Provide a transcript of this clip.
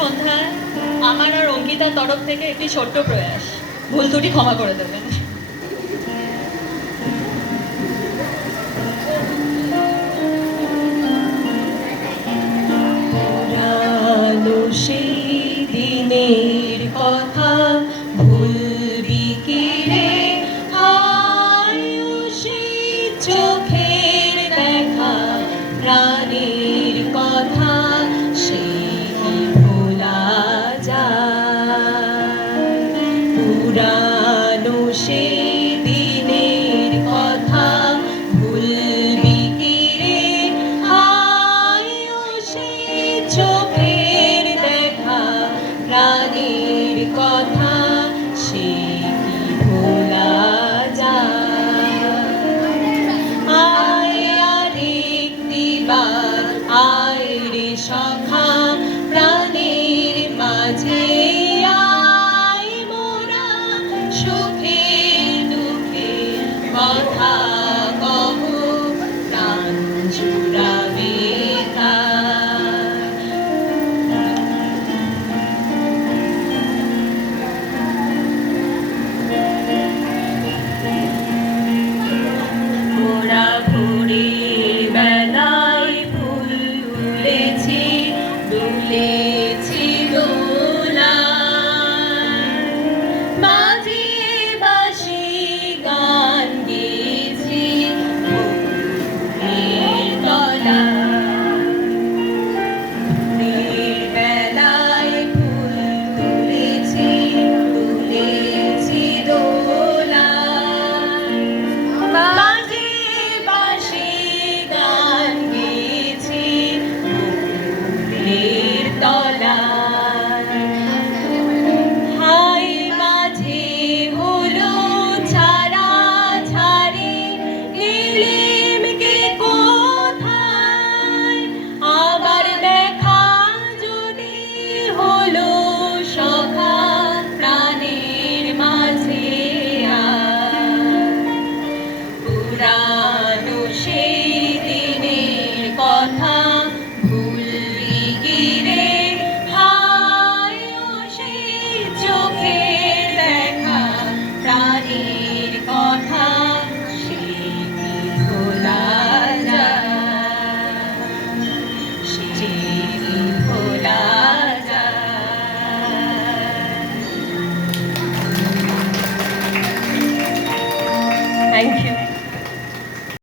সন্ধ্যায় আমার আর অঙ্কিতার তরফ থেকে একটি ছোট্ট প্রয়াস, ভুল ত্রুটি ক্ষমা করে দেবেন। সেই দিনের কথা ভুলবি কি রে, আয়ুষী চোখের দেখা প্রাণের কথা সেই কি ভোলা যায়। পুরানো সেই